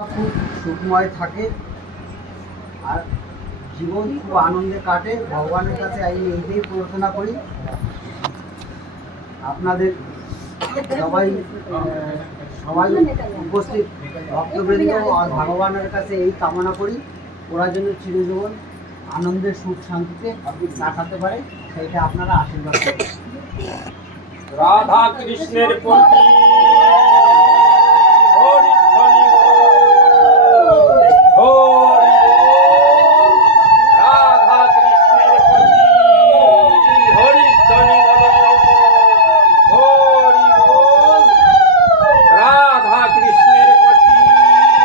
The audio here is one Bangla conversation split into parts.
খুব সুখময় থাকে আর জীবন খুব আনন্দে কাটে। ভগবানের কাছে আমি এইটাই প্রার্থনা করি আপনাদের সবাই সবাই উপস্থিত ভক্তবৃন্দ আর ভগবানের কাছে এই কামনা করি ওরা যেন চিরজীবন আনন্দের সুখ শান্তিতে কাটাতে পারে, সেইটা আপনারা আশীর্বাদ করুন। রাধা কৃষ্ণের প্রতি হরি ধ্বনি হরি রাধা কৃষ্ণের প্রতি হরি ধ্বনি হরি রাধা কৃষ্ণের প্রতি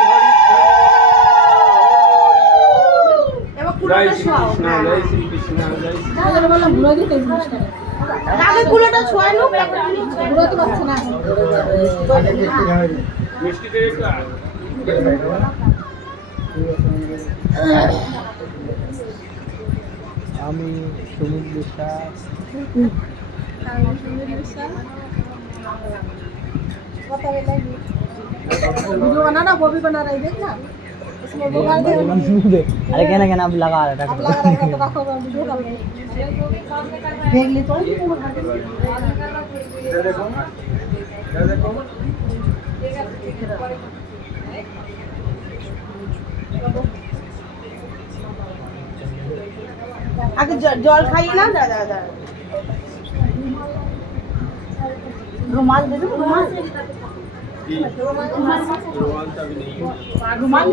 হরি ধ্বনি জয় শ্রীকৃষ্ণ জয় শ্রীকৃষ্ণ জয় শ্রী আগে কুলোটা ছোঁয়াই লোক ঘুরোতে পারছে না। মিষ্টি দিয়ে একটু আমি সুমিত বিশ্বাস। वीडियो बना ना, वो भी बना रही देख ना, इसमें वो कर दे। अरे कहना कहना अब लगा रहा अब लगा रखा तो रखो वीडियो कर ले देख ले तो आगे जल खाइए ना दादा दादा रुमाल दे दो रुमाल रुमाल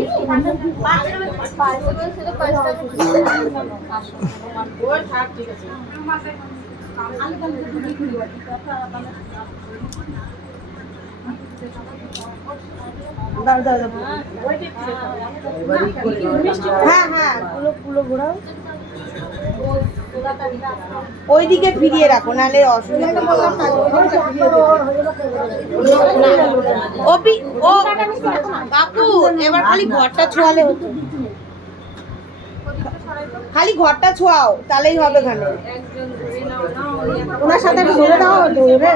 হ্যাঁ হ্যাঁ পুরো ঘোরাও ওইদিকে ফিরিয়ে রাখো, নাহলে অসুবিধা। ও বাপু এবার খালি ঘরটা ছোঁয়ালে হতো, খালি ঘরটা ছোঁয়াও তাহলেই হবে। ওখানে ওনার সাথে ধরে দাও, ধরে